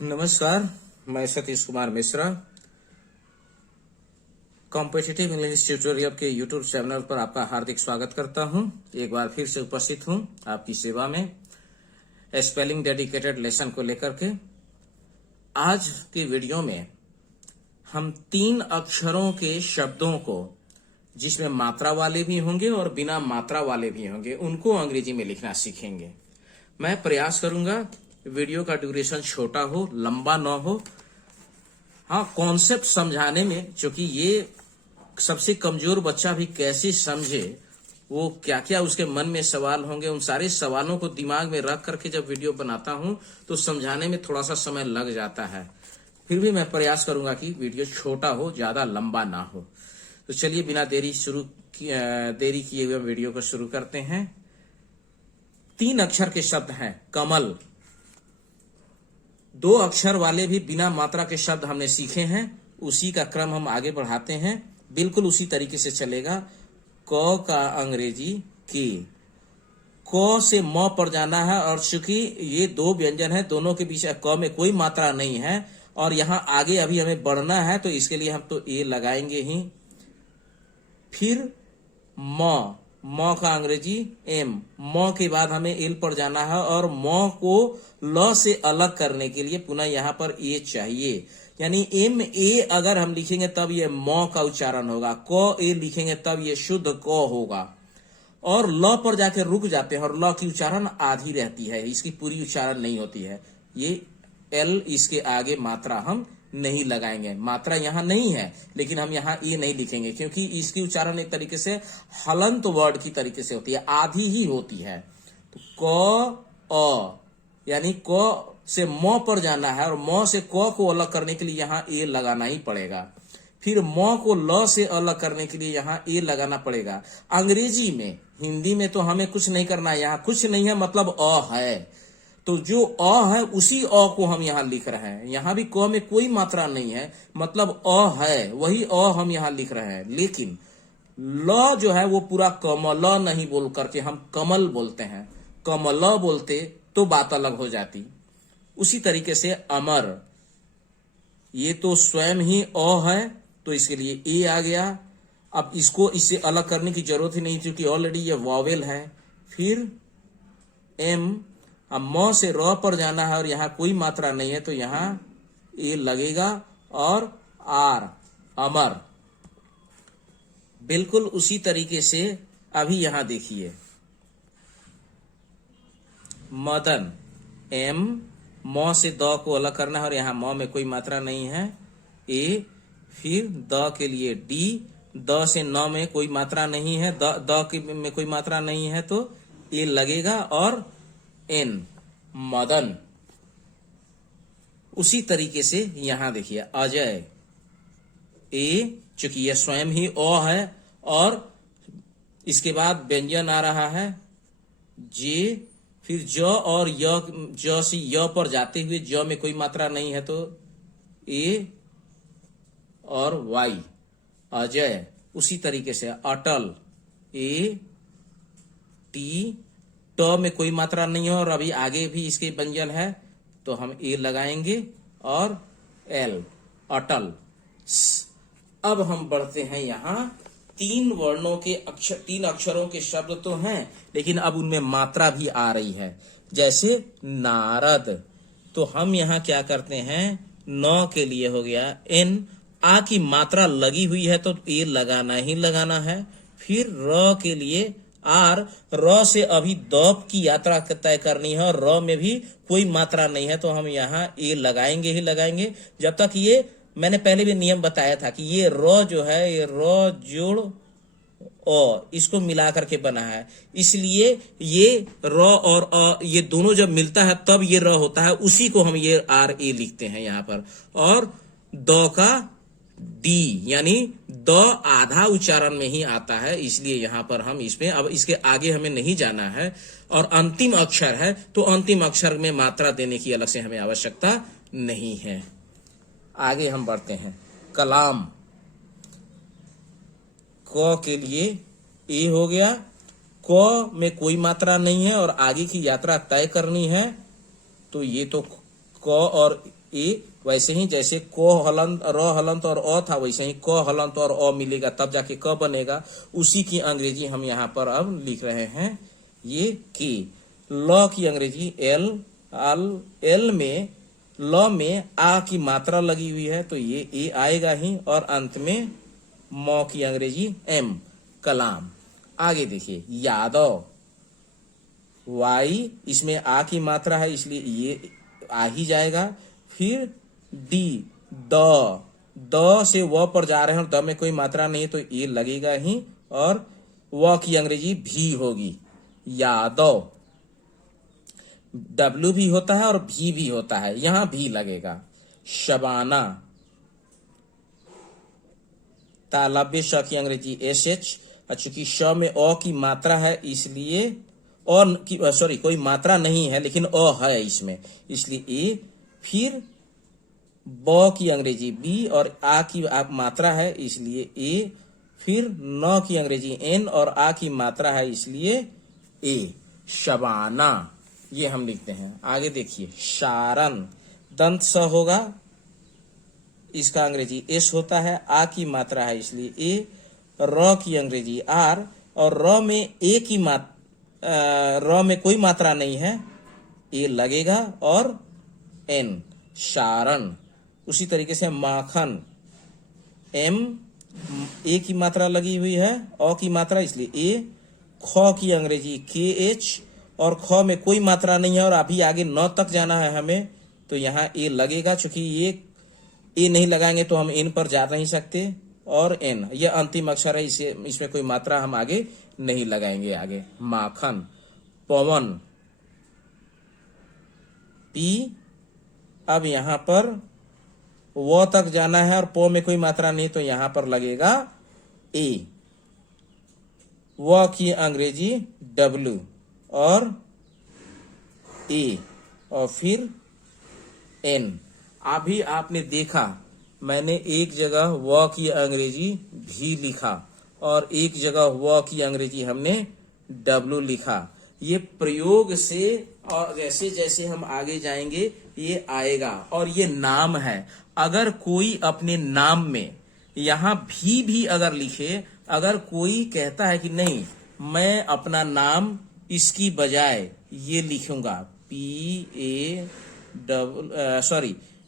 नमस्कार, मैं Satish Kumar Mishra competitive English tutorial के यूट्यूब चैनल पर आपका हार्दिक स्वागत करता हूं। एक बार फिर से उपस्थित हूं आपकी सेवा में स्पेलिंग डेडिकेटेड लेसन को लेकर के। आज की वीडियो में हम 3 अक्षरों के शब्दों को, जिसमें मात्रा वाले भी होंगे और बिना मात्रा वाले भी होंगे, उनको अंग्रेजी में लिखना सीखेंगे। मैं प्रयास करूंगा वीडियो का ड्यूरेशन छोटा हो, लंबा ना हो। हाँ, कॉन्सेप्ट समझाने में, क्योंकि ये सबसे कमजोर बच्चा भी कैसे समझे, वो क्या क्या उसके मन में सवाल होंगे, उन सारे सवालों को दिमाग में रख करके जब वीडियो बनाता हूं तो समझाने में थोड़ा सा समय लग जाता है। फिर भी मैं प्रयास करूंगा कि वीडियो छोटा हो, ज्यादा लंबा ना हो। तो चलिए बिना देरी किए हुए वीडियो को शुरू करते हैं। 3 अक्षर के शब्द हैं कमल। 2 अक्षर वाले भी बिना मात्रा के शब्द हमने सीखे हैं, उसी का क्रम हम आगे बढ़ाते हैं। बिल्कुल उसी तरीके से चलेगा। क का अंग्रेजी की, क से म पर जाना है, और चूंकि ये 2 व्यंजन है, दोनों के बीच क में कोई मात्रा नहीं है और यहां आगे अभी हमें बढ़ना है, तो इसके लिए हम तो ए लगाएंगे ही। फिर म का अंग्रेजी एम, म के बाद हमें एल पर जाना है और म को ल से अलग करने के लिए पुनः यहां पर ए चाहिए। यानी एम ए अगर हम लिखेंगे तब ये म का उच्चारण होगा, क ए लिखेंगे तब ये शुद्ध क होगा। और ल पर जाके रुक जाते हैं और ल की उच्चारण आधी रहती है, इसकी पूरी उच्चारण नहीं होती है। ये एल, इसके आगे मात्रा हम नहीं लगाएंगे। मात्रा यहां नहीं है, लेकिन हम यहां ए नहीं लिखेंगे क्योंकि इसकी उच्चारण एक तरीके से हलंत वर्ड की तरीके से होती है, आधी ही होती है। तो क अ, यानी क से म पर जाना है और म से क को अलग करने के लिए यहां ए लगाना ही पड़ेगा। फिर म को ल से अलग करने के लिए यहां ए लगाना पड़ेगा। अंग्रेजी में, हिंदी में तो हमें कुछ नहीं करना है, यहां कुछ नहीं है मतलब अ है, तो जो अ है उसी अ को हम यहां लिख रहे हैं। यहां भी क में कोई मात्रा नहीं है, मतलब अ है, वही अ हम यहां लिख रहे हैं। लेकिन ल जो है वो पूरा कमल नहीं बोल करके हम कमल बोलते हैं। कमल बोलते तो बात अलग हो जाती। उसी तरीके से अमर, ये तो स्वयं ही अ है, तो इसके लिए ए आ गया। अब इसको इससे अलग करने की जरूरत ही नहीं, क्योंकि ऑलरेडी ये वॉवेल है। फिर एम, अब म से र पर जाना है और यहां कोई मात्रा नहीं है, तो यहां ए लगेगा। और आर, अमर। बिल्कुल उसी तरीके से अभी यहां देखिए, मदन, एम, म से द को अलग करना है और यहां म में कोई मात्रा नहीं है, ए। फिर द के लिए डी, द से न में कोई मात्रा नहीं है, में कोई मात्रा नहीं है, तो ए लगेगा। और एन, मदन। उसी तरीके से यहां देखिए, अजय, ए, चूंकि यह स्वयं ही अ है और इसके बाद व्यंजन आ रहा है जे, फिर ज और य, ज से य पर जाते हुए ज में कोई मात्रा नहीं है, तो ए और वाई, अजय। उसी तरीके से अटल, ए टी, ट में कोई मात्रा नहीं है और अभी आगे भी इसके व्यंजन है, तो हम ए लगाएंगे। और एल, अटल। अब हम बढ़ते हैं यहां 3 वर्णों के अक्षर, 3 अक्षरों के शब्द तो हैं, लेकिन अब उनमें मात्रा भी आ रही है। जैसे नारद, तो हम यहां क्या करते हैं, न के लिए हो गया एन, आ की मात्रा लगी हुई है तो ए लगाना ही लगाना है। फिर र के लिए आर, र से अभी द की यात्रा तय करनी है और र में भी कोई मात्रा नहीं है, तो हम यहाँ ए लगाएंगे ही लगाएंगे। जब तक ये, मैंने पहले भी नियम बताया था कि ये र जो है, ये र जोड़ अ, इसको मिला करके बना है, इसलिए ये र और अ ये दोनों जब मिलता है तब ये र होता है, उसी को हम ये आर ए लिखते हैं यहां पर। और द का डी, यानी द आधा उच्चारण में ही आता है, इसलिए यहां पर हम इसमें, अब इसके आगे हमें नहीं जाना है। और अंतिम अक्षर है, तो अंतिम अक्षर में मात्रा देने की अलग से हमें आवश्यकता नहीं है। आगे हम बढ़ते हैं। कलाम, क के लिए ए हो गया, क में कोई मात्रा नहीं है और आगे की यात्रा तय करनी है, तो ये तो क और ए, वैसे ही जैसे को हलंत र हलंत और अ था, वैसे ही क हलंत और अ मिलेगा तब जाके क बनेगा। उसी की अंग्रेजी हम यहाँ पर अब लिख रहे हैं, ये के। ल की अंग्रेजी एल, एल में ल में आ की मात्रा लगी हुई है तो ये ए आएगा ही, और अंत में म की अंग्रेजी एम, कलाम। आगे देखिए यादव, वाई, इसमें आ की मात्रा है इसलिए ये आ ही जाएगा। फिर डी, द से व पर जा रहे हैं और द में कोई मात्रा नहीं तो ये लगेगा ही, और व की अंग्रेजी भी होगी, यादव। डब्ल्यू भी होता है और भी होता है, यहां भी लगेगा। शबाना, तालब्य श की अंग्रेजी एस एच, चूंकि श में अ की मात्रा है इसलिए कोई मात्रा नहीं है लेकिन अ है इसमें, इसलिए ए। फिर ब की अंग्रेजी बी और आ की मात्रा है इसलिए ए। फिर न की अंग्रेजी एन और आ की मात्रा है इसलिए ए, शबाना, ये हम लिखते हैं। आगे देखिए शारन, दंत स होगा, इसका अंग्रेजी एस होता है, आ की मात्रा है इसलिए ए। र की अंग्रेजी आर, और र में ए की र में कोई मात्रा नहीं है, ए लगेगा, और एन, शारन। उसी तरीके से माखन, एम, ए की मात्रा लगी हुई है, अ की मात्रा इसलिए ए। ख की अंग्रेजी के एच, और ख में कोई मात्रा नहीं है और अभी आगे न तक जाना है हमें तो यहाँ ए लगेगा, चूंकि ये ए नहीं लगाएंगे तो हम एन पर जा नहीं सकते, और एन ये अंतिम अक्षर है, इसे इसमें कोई मात्रा हम आगे नहीं लगाएंगे। आगे माखन, पवन, पी, अब यहां पर व तक जाना है और प में कोई मात्रा नहीं तो यहां पर लगेगा ए। व की अंग्रेजी डब्ल्यू और ए, और फिर एन। अभी आपने देखा मैंने एक जगह व की अंग्रेजी भी लिखा और एक जगह व की अंग्रेजी हमने डब्ल्यू लिखा। ये प्रयोग से और जैसे जैसे हम आगे जाएंगे ये आएगा। और ये नाम है, अगर कोई अपने नाम में यहां भी अगर लिखे, अगर कोई कहता है कि नहीं मैं अपना नाम इसकी बजाय ये लिखूंगा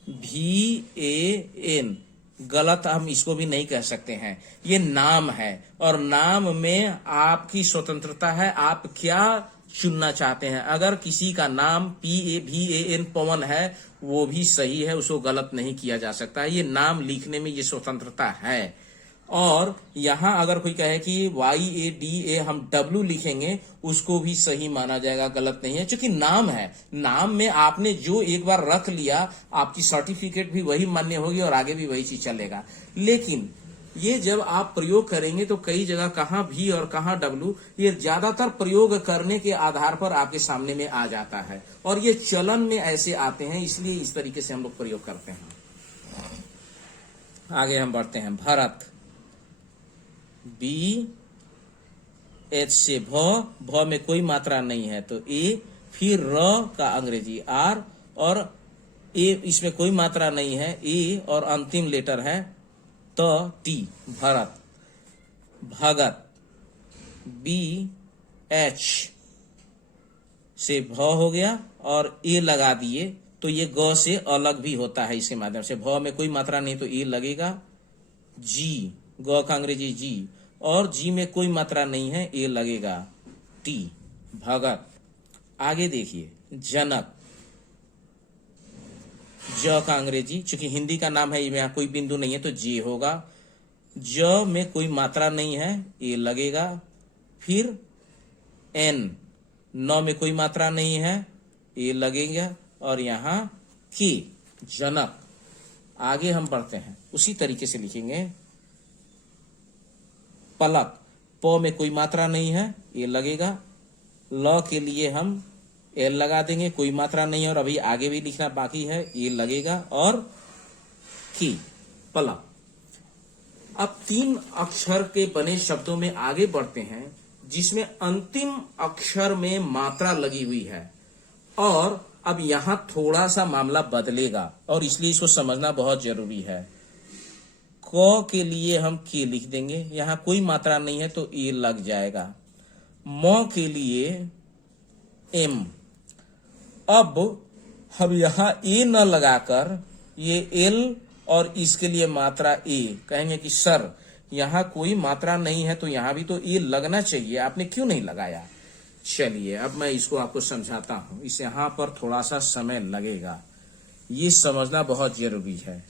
VAN, गलत हम इसको भी नहीं कह सकते हैं, ये नाम है और नाम में आपकी स्वतंत्रता है, आप क्या चुनना चाहते हैं। अगर किसी का नाम PAVAN पवन है वो भी सही है, उसको गलत नहीं किया जा सकता है, ये नाम लिखने में ये स्वतंत्रता है। और यहां अगर कोई कहे कि YADA हम W लिखेंगे उसको भी सही माना जाएगा, गलत नहीं है, क्योंकि नाम है। नाम में आपने जो एक बार रख लिया आपकी सर्टिफिकेट भी वही मान्य होगी और आगे भी वही चीज चलेगा। लेकिन ये जब आप प्रयोग करेंगे तो कई जगह कहां भी और कहां W, ये ज्यादातर प्रयोग करने के आधार पर आपके सामने में आ जाता है और ये चलन में ऐसे आते हैं, इसलिए इस तरीके से हम लोग प्रयोग करते हैं। आगे हम बढ़ते हैं। भरत, BH से भ में कोई मात्रा नहीं है तो ए। फिर र का अंग्रेजी R और ए इसमें कोई मात्रा नहीं है, ए और अंतिम लेटर है T, भरत। भगत, BH से भ हो गया और ए लगा दिए तो ये ग से अलग भी होता है, इसके माध्यम से भ में कोई मात्रा नहीं तो ए लगेगा। जी, ग का अंग्रेजी जी और जी में कोई मात्रा नहीं है, ए लगेगा T, भगत। आगे देखिए जनक, ज का अंग्रेजी, चूंकि हिंदी का नाम है यहाँ कोई बिंदु नहीं है तो जे होगा। ज में कोई मात्रा नहीं है, ए लगेगा। फिर एन, न में कोई मात्रा नहीं है, ए लगेगा और यहाँ के, जनक। आगे हम बढ़ते हैं, उसी तरीके से लिखेंगे। पलक, प में कोई मात्रा नहीं है, ए लगेगा। ल के लिए हम एल लगा देंगे, कोई मात्रा नहीं है और अभी आगे भी लिखना बाकी है, ये लगेगा। और की, पलक। अब 3 अक्षर के बने शब्दों में आगे बढ़ते हैं जिसमें अंतिम अक्षर में मात्रा लगी हुई है और अब यहां थोड़ा सा मामला बदलेगा और इसलिए इसको समझना बहुत जरूरी है। क के लिए हम के लिख देंगे, यहां कोई मात्रा नहीं है तो ए लग जाएगा। म के लिए एम। अब हम यहां ए न लगाकर ये एल और इसके लिए मात्रा ए कहेंगे कि सर यहां कोई मात्रा नहीं है तो यहां भी तो ए लगना चाहिए, आपने क्यों नहीं लगाया। चलिए अब मैं इसको आपको समझाता हूं, इस यहां पर थोड़ा सा समय लगेगा, ये समझना बहुत जरूरी है।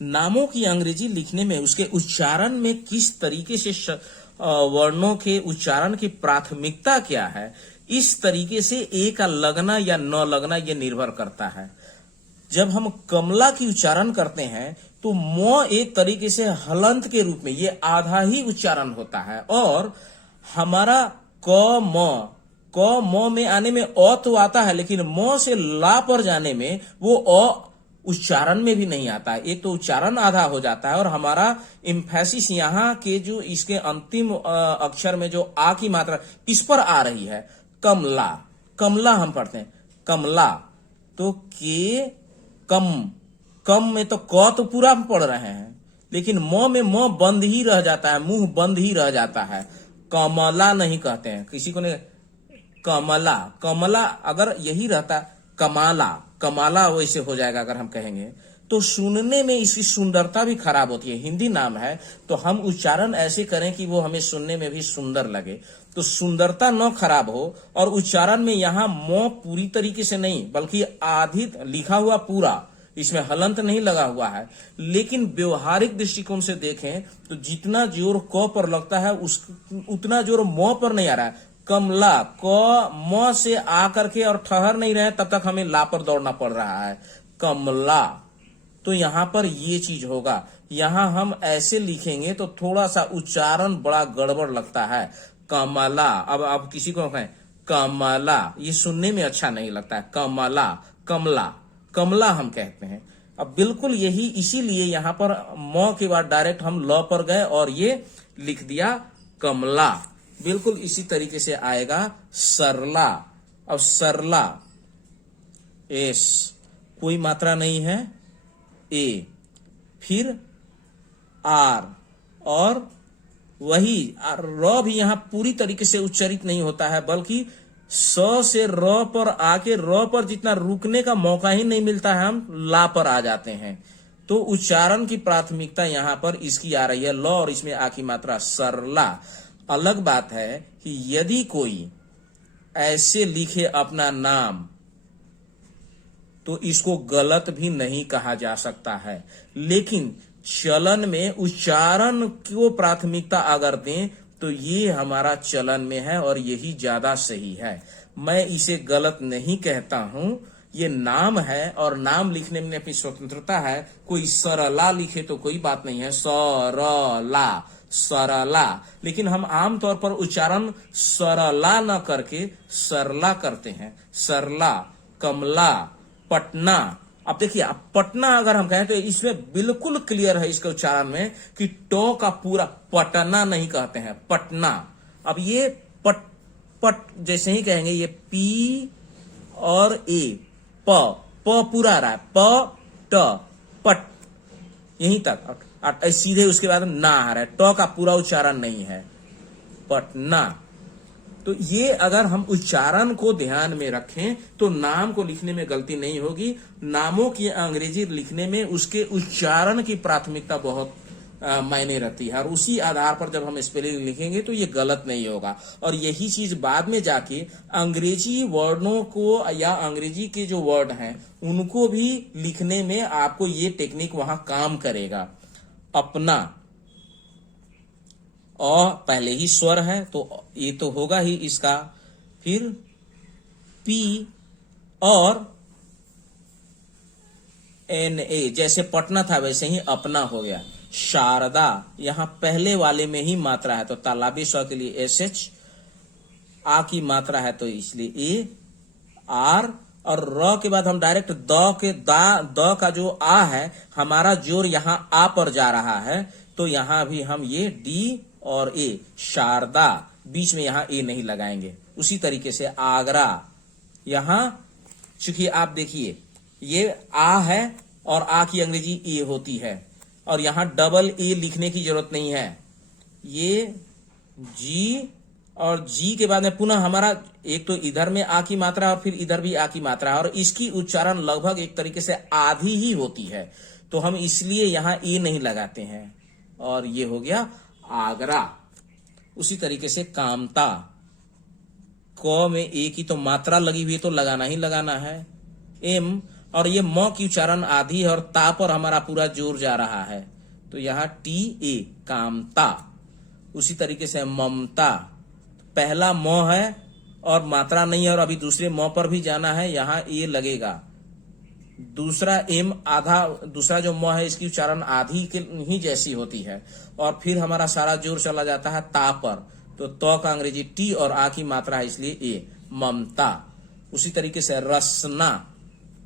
नामों की अंग्रेजी लिखने में उसके उच्चारण में किस तरीके से वर्णों के उच्चारण की प्राथमिकता क्या है, इस तरीके से ए का लगना या न लगना यह निर्भर करता है। जब हम कमला की उच्चारण करते हैं तो म एक तरीके से हलंत के रूप में ये आधा ही उच्चारण होता है और हमारा क म में आने में अ तो आता है लेकिन म से ला पर जाने में वो अ उच्चारण में भी नहीं आता है। एक तो उच्चारण आधा हो जाता है और हमारा एम्फेसिस यहाँ के जो इसके अंतिम अक्षर में जो आ की मात्रा इस पर आ रही है, कमला। कमला हम पढ़ते हैं कमला, तो के कम में तो क तो पूरा हम पढ़ रहे हैं लेकिन म में म बंद ही रह जाता है, मुंह बंद ही रह जाता है। कमला नहीं कहते हैं, किसी को नहीं। कमला, कमला अगर यही रहता कमाला, कमाला वैसे हो जाएगा अगर हम कहेंगे तो सुनने में इसकी सुंदरता भी खराब होती है। हिंदी नाम है तो हम उच्चारण ऐसे करें कि वो हमें सुनने में भी सुंदर लगे, तो सुंदरता न खराब हो। और उच्चारण में यहाँ म पूरी तरीके से नहीं बल्कि आधी लिखा हुआ पूरा, इसमें हलंत नहीं लगा हुआ है। लेकिन व्यवहारिक दृष्टिकोण से देखें तो जितना जोर क पर लगता है उतना जोर म पर नहीं आ रहा है। कमला क म से आ करके और ठहर नहीं रहे तब तक हमें ला पर दौड़ना पड़ रहा है। कमला, तो यहां पर ये चीज होगा। यहां हम ऐसे लिखेंगे तो थोड़ा सा उच्चारण बड़ा गड़बड़ लगता है। कमला, अब किसी को कहें कमला, ये सुनने में अच्छा नहीं लगता है। कमला, कमला, कमला हम कहते हैं। अब बिल्कुल यही, इसीलिए यहां पर म के बाद डायरेक्ट हम ल पर गए और ये लिख दिया कमला। बिल्कुल इसी तरीके से आएगा सरला। अब सरला, एस कोई मात्रा नहीं है, ए, फिर आर, और वही र भी यहां पूरी तरीके से उच्चारित नहीं होता है बल्कि स से र पर आके र पर जितना रुकने का मौका ही नहीं मिलता है, हम ला पर आ जाते हैं। तो उच्चारण की प्राथमिकता यहां पर इसकी आ रही है ल और इसमें आ की मात्रा सरला। अलग बात है कि यदि कोई ऐसे लिखे अपना नाम तो इसको गलत भी नहीं कहा जा सकता है, लेकिन चलन में उच्चारण को प्राथमिकता अगर दें तो ये हमारा चलन में है और यही ज्यादा सही है। मैं इसे गलत नहीं कहता हूं, ये नाम है और नाम लिखने में अपनी स्वतंत्रता है। कोई सरला लिखे तो कोई बात नहीं है, सरला, सरला, लेकिन हम आमतौर पर उच्चारण सरला न करके सरला करते हैं। सरला, कमला, पटना। अब देखिए, अब पटना अगर हम कहें तो इसमें बिल्कुल क्लियर है इसके उच्चारण में कि टो का पूरा पटना नहीं कहते हैं, पटना। अब ये पट जैसे ही कहेंगे, ये पी और ए, प पूरा आ रहा है, प ट पट, यहीं तक सीधे उसके बाद ना आ रहा है, ट का पूरा उच्चारण नहीं है, पटना। तो ये अगर हम उच्चारण को ध्यान में रखें तो नाम को लिखने में गलती नहीं होगी। नामों की अंग्रेजी लिखने में उसके उच्चारण की प्राथमिकता बहुत मायने रखती है और उसी आधार पर जब हम स्पेलिंग लिखेंगे तो ये गलत नहीं होगा। और यही चीज बाद में जाके अंग्रेजी वर्णों को या अंग्रेजी के जो वर्ड हैं उनको भी लिखने में आपको ये टेक्निक वहां काम करेगा। अपना, और पहले ही स्वर है तो ये तो होगा ही इसका, फिर पी और एन ए, जैसे पटना था वैसे ही अपना हो गया। शारदा, यहां पहले वाले में ही मात्रा है तो तालाबी स्वर के लिए एस एच, आ की मात्रा है तो इसलिए ए, आर, और र के बाद हम डायरेक्ट द का जो आ है हमारा जोर यहां आ पर जा रहा है तो यहां भी हम ये डी और ए, शारदा, बीच में यहाँ ए नहीं लगाएंगे। उसी तरीके से आगरा, यहां चूंकि आप देखिए ये आ है और आ की अंग्रेजी ए होती है, और यहां डबल ए लिखने की जरूरत नहीं है। ये जी और जी के बाद में पुनः हमारा एक तो इधर में आ की मात्रा और फिर इधर भी आ की मात्रा, और इसकी उच्चारण लगभग एक तरीके से आधी ही होती है, तो हम इसलिए यहां ए नहीं लगाते हैं, और ये हो गया आगरा। उसी तरीके से कामता, क में ए की तो मात्रा लगी हुई है तो लगाना ही लगाना है। एम, और ये म की उच्चारण आधी है और ता पर हमारा पूरा जोर जा रहा है, तो यहां टी ए, कामता। उसी तरीके से ममता, पहला म है और मात्रा नहीं है और अभी दूसरे म पर भी जाना है, यहां ए लगेगा। दूसरा एम आधा, दूसरा जो म है इसकी उच्चारण आधी के ही जैसी होती है, और फिर हमारा सारा जोर चला जाता है ता पर, तो त का अंग्रेजी टी और आ की मात्रा है इसलिए ए, ममता। उसी तरीके से रसना,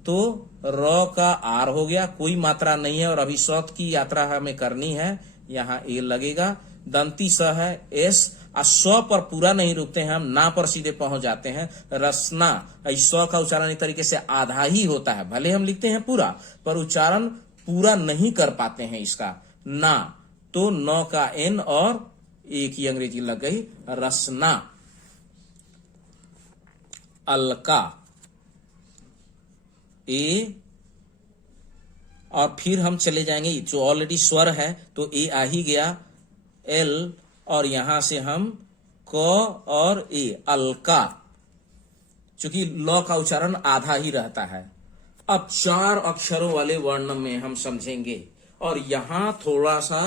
तो र का आर हो गया, कोई मात्रा नहीं है और अभी सौत की यात्रा हमें करनी है, यहाँ ए लगेगा। दंती स है एस, स्व पर पूरा नहीं रुकते हैं हम, ना पर सीधे पहुंच जाते हैं। रसना, स्व का उच्चारण इस तरीके से आधा ही होता है, भले हम लिखते हैं पूरा पर उच्चारण पूरा नहीं कर पाते हैं इसका। ना, तो न का एन और ए की अंग्रेजी लग गई रसना। अलका, ए, और फिर हम चले जाएंगे, जो ऑलरेडी स्वर है तो ए आ ही गया, एल, और यहां से हम क और ए, अलका, चूंकि ल का उच्चारण आधा ही रहता है। अब 4 अक्षरों वाले वर्ण में हम समझेंगे, और यहां थोड़ा सा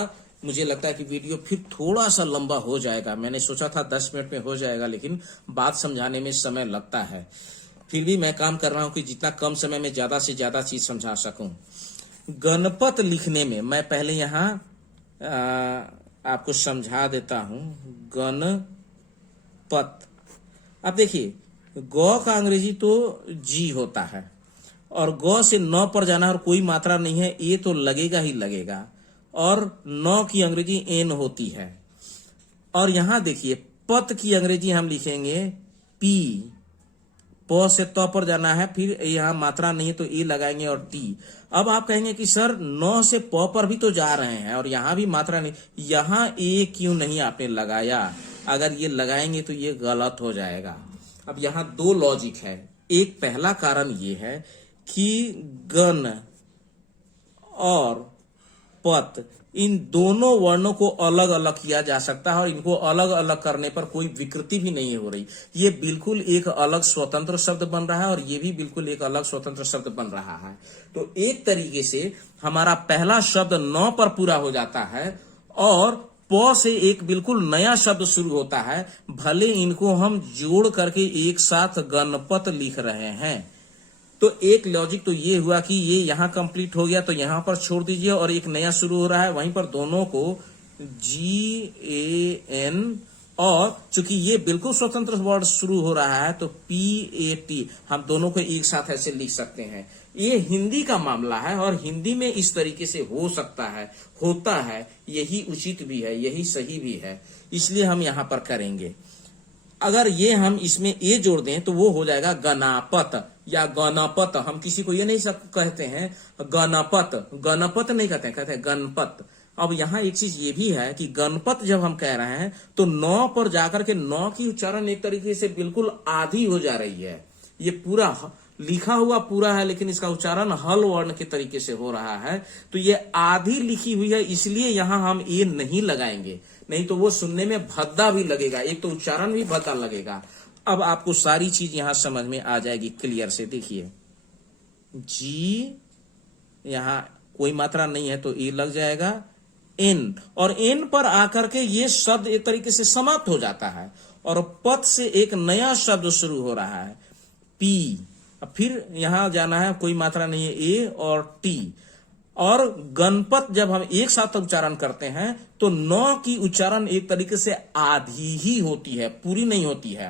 मुझे लगता है कि वीडियो फिर थोड़ा सा लंबा हो जाएगा। मैंने सोचा था 10 मिनट में हो जाएगा, लेकिन बात समझाने में समय लगता है। फिर भी मैं काम कर रहा हूं कि जितना कम समय में ज्यादा से ज्यादा चीज समझा सकूं। गणपत लिखने में मैं पहले यहां आपको समझा देता हूं। गणपत, अब देखिए ग का अंग्रेजी तो जी होता है, और ग से न पर जाना और कोई मात्रा नहीं है, ए तो लगेगा ही लगेगा, और न की अंग्रेजी एन होती है। और यहां देखिए पत की अंग्रेजी हम लिखेंगे पी, प से त पर जाना है, फिर यहां मात्रा नहीं है तो ए लगाएंगे और टी। अब आप कहेंगे कि सर न से प पर भी तो जा रहे हैं और यहां भी मात्रा नहीं, यहां ए क्यों नहीं आपने लगाया? अगर ये लगाएंगे तो ये गलत हो जाएगा। अब यहां 2 लॉजिक है। एक पहला कारण ये है कि गण और पत, इन दोनों वर्णों को अलग अलग किया जा सकता है और इनको अलग अलग करने पर कोई विकृति भी नहीं हो रही। ये बिल्कुल एक अलग स्वतंत्र शब्द बन रहा है और ये भी बिल्कुल एक अलग स्वतंत्र शब्द बन रहा है। तो एक तरीके से हमारा पहला शब्द न पर पूरा हो जाता है और प से एक बिल्कुल नया शब्द शुरू होता है, भले इनको हम जोड़ करके एक साथ गणपत लिख रहे हैं। तो एक लॉजिक तो ये हुआ कि ये यहां कंप्लीट हो गया तो यहां पर छोड़ दीजिए और एक नया शुरू हो रहा है, वहीं पर दोनों को GAN, और चूंकि ये बिल्कुल स्वतंत्र वर्ड शुरू हो रहा है तो PAT, हम दोनों को एक साथ ऐसे लिख सकते हैं। ये हिंदी का मामला है और हिंदी में इस तरीके से हो सकता है, होता है, यही उचित भी है, यही सही भी है, इसलिए हम यहां पर करेंगे। अगर ये हम इसमें ए जोड़ दें तो वो हो जाएगा गणापत या गणपत। हम किसी को ये नहीं कहते हैं गणपत, गणपत नहीं कहते हैं, कहते हैं गणपत। अब यहाँ एक चीज ये भी है कि गणपत जब हम कह रहे हैं तो नौ पर जाकर के नौ की उच्चारण एक तरीके से बिल्कुल आधी हो जा रही है। ये पूरा लिखा हुआ पूरा है लेकिन इसका उच्चारण हल वर्ण के तरीके से हो रहा है, तो ये आधी लिखी हुई है, इसलिए यहां हम ए नहीं लगाएंगे, नहीं तो वो सुनने में भद्दा भी लगेगा, एक तो उच्चारण भी भद्दा लगेगा। अब आपको सारी चीज यहां समझ में आ जाएगी क्लियर से। देखिए जी, यहां कोई मात्रा नहीं है तो ए लग जाएगा, एन, और एन पर आकर के ये शब्द एक तरीके से समाप्त हो जाता है और पद से एक नया शब्द शुरू हो रहा है, पी। अब फिर यहां जाना है, कोई मात्रा नहीं है, ए और टी। और गणपत जब हम एक साथ उच्चारण करते हैं तो नौ की उच्चारण एक तरीके से आधी ही होती है, पूरी नहीं होती है।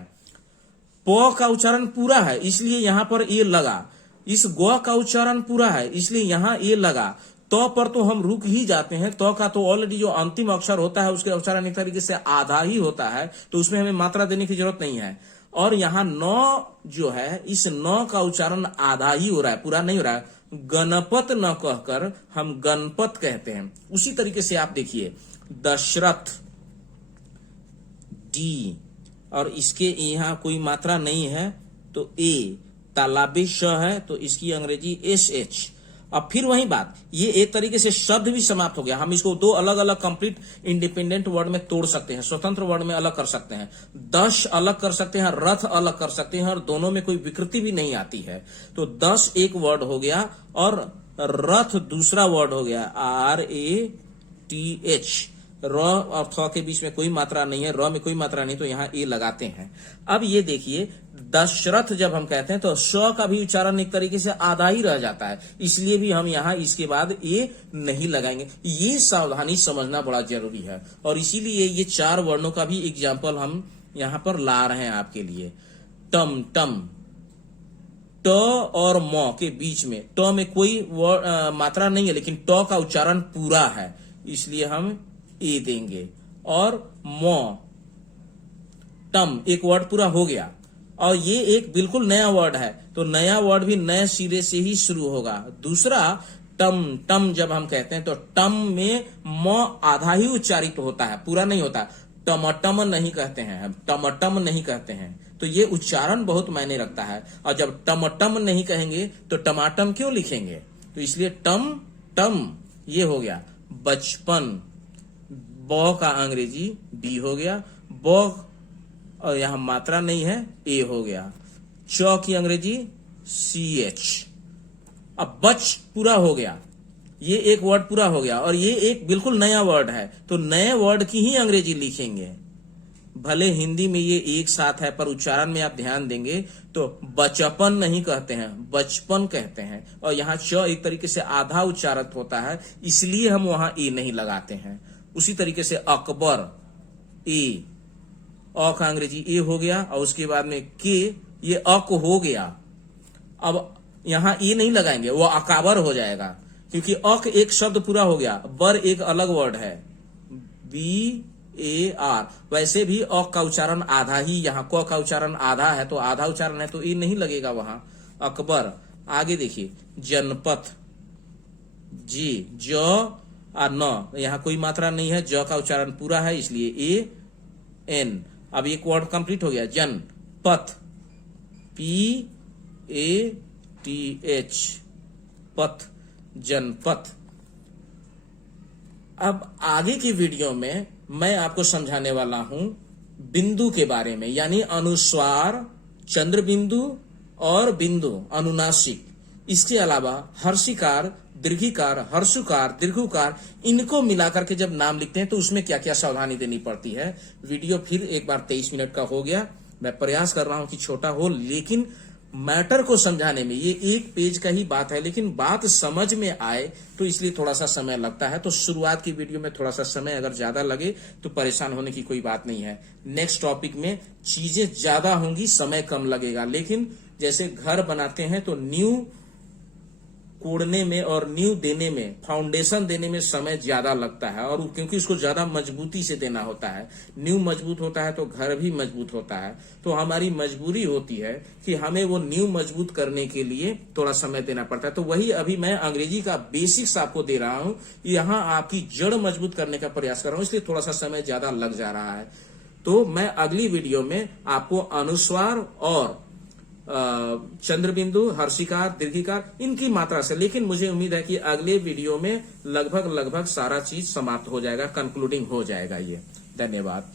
प का उच्चारण पूरा है इसलिए यहां पर ए लगा, इस ग का उच्चारण पूरा है इसलिए यहां ए लगा, तो पर तो हम रुक ही जाते हैं। तो का तो ऑलरेडी जो अंतिम अक्षर होता है उसके उच्चारण एक तरीके से आधा ही होता है, तो उसमें हमें मात्रा देने की जरूरत नहीं है। और यहाँ नौ जो है, इस नौ का उच्चारण आधा ही हो रहा है, पूरा नहीं हो रहा है। गणपत न कहकर हम गणपत कहते हैं। उसी तरीके से आप देखिए दशरथ, डी, और इसके यहाँ कोई मात्रा नहीं है तो ए, तालाबी श है तो इसकी अंग्रेजी एस एच। अब फिर वही बात, ये एक तरीके से शब्द भी समाप्त हो गया। हम इसको दो अलग अलग कंप्लीट इंडिपेंडेंट वर्ड में तोड़ सकते हैं, स्वतंत्र वर्ड में अलग कर सकते हैं। दश अलग कर सकते हैं, रथ अलग कर सकते हैं, और दोनों में कोई विकृति भी नहीं आती है। तो दस एक वर्ड हो गया और रथ दूसरा वर्ड हो गया, RATH। र और थ के बीच में कोई मात्रा नहीं है, र में कोई मात्रा नहीं, तो यहाँ ए लगाते हैं। अब ये देखिए दशरथ जब हम कहते हैं तो श का भी उच्चारण एक तरीके से आधा ही रह जाता है, इसलिए भी हम यहाँ इसके बाद ए नहीं लगाएंगे। ये सावधानी समझना बड़ा जरूरी है, और इसीलिए ये चार वर्णों का भी एग्जाम्पल हम यहाँ पर ला रहे हैं आपके लिए। टम टम, ट और म के बीच में, ट में कोई मात्रा नहीं है लेकिन ट का उच्चारण पूरा है, इसलिए हम ए देंगे। और मो, टम एक वर्ड पूरा हो गया, और ये एक बिल्कुल नया वर्ड है, तो नया वर्ड भी नए सिरे से ही शुरू होगा। दूसरा टम, टम जब हम कहते हैं तो टम में म आधा ही उच्चारित होता है, पूरा नहीं होता। टमटम नहीं कहते हैं हम, टमटम नहीं कहते हैं, तो ये उच्चारण बहुत मायने रखता है। और जब टमटम नहीं कहेंगे तो टमाटम क्यों लिखेंगे, तो इसलिए टम टम ये हो गया। बचपन, ब का अंग्रेजी बी हो गया, ब और यहां मात्रा नहीं है, ए हो गया। च की अंग्रेजी CH। अब बच पूरा हो गया, ये एक वर्ड पूरा हो गया, और ये एक बिल्कुल नया वर्ड है, तो नए वर्ड की ही अंग्रेजी लिखेंगे। भले हिंदी में ये एक साथ है, पर उच्चारण में आप ध्यान देंगे तो बचपन नहीं कहते हैं, बचपन कहते हैं। और यहाँ च एक तरीके से आधा उच्चारित होता है, इसलिए हम वहां ए नहीं लगाते हैं। उसी तरीके से अकबर, ए, अ का अंग्रेजी ए हो गया, और उसके बाद में के, ये अक हो गया। अब यहां ए नहीं लगाएंगे, वो अकाबर हो जाएगा, क्योंकि अक एक शब्द पूरा हो गया, बर एक अलग वर्ड है, BAR। वैसे भी अक का उच्चारण आधा ही, यहाँ क का उच्चारण आधा है, तो आधा उच्चारण है तो ए नहीं लगेगा वहां। अकबर। आगे देखिए जनपथ, जी, ज और न, यहाँ कोई मात्रा नहीं है, ज का उच्चारण पूरा है, इसलिए AN। अब एक वर्ड कंप्लीट हो गया, जनपथ, PATH, पथ, जनपथ। अब आगे की वीडियो में मैं आपको समझाने वाला हूं बिंदु के बारे में, यानी अनुस्वार, चंद्र बिंदु और बिंदु अनुनासिक। इसके अलावा हर्षिकार, दीर्घिकार, हर्षुकार, दीर्घुकार, इनको मिलाकर के जब नाम लिखते हैं तो उसमें क्या क्या सावधानी देनी पड़ती है। वीडियो फिर एक बार 23 मिनट का हो गया। मैं प्रयास कर रहा हूं कि छोटा हो, लेकिन मैटर को समझाने में ये एक पेज का ही बात है, लेकिन बात समझ में आए तो इसलिए थोड़ा सा समय लगता है। तो शुरुआत की वीडियो में थोड़ा सा समय अगर ज्यादा लगे तो परेशान होने की कोई बात नहीं है। नेक्स्ट टॉपिक में चीजें ज्यादा होंगी, समय कम लगेगा। लेकिन जैसे घर बनाते हैं तो नींव कोड़ने में और नींव देने में, फाउंडेशन देने में समय ज्यादा लगता है, और क्योंकि उसको ज्यादा मजबूती से देना होता है। नींव मजबूत होता है तो घर भी मजबूत होता है। तो हमारी मजबूरी होती है कि हमें वो नींव मजबूत करने के लिए थोड़ा समय देना पड़ता है। तो वही अभी मैं अंग्रेजी का बेसिक्स आपको दे रहा हूं, यहाँ आपकी जड़ मजबूत करने का प्रयास कर रहा हूं, इसलिए थोड़ा सा समय ज्यादा लग जा रहा है। तो मैं अगली वीडियो में आपको अनुस्वार और चंद्रबिंदु, हर्षिकार, दीर्घिकार, इनकी मात्रा से, लेकिन मुझे उम्मीद है कि अगले वीडियो में लगभग सारा चीज समाप्त हो जाएगा, कंक्लूडिंग हो जाएगा ये। धन्यवाद।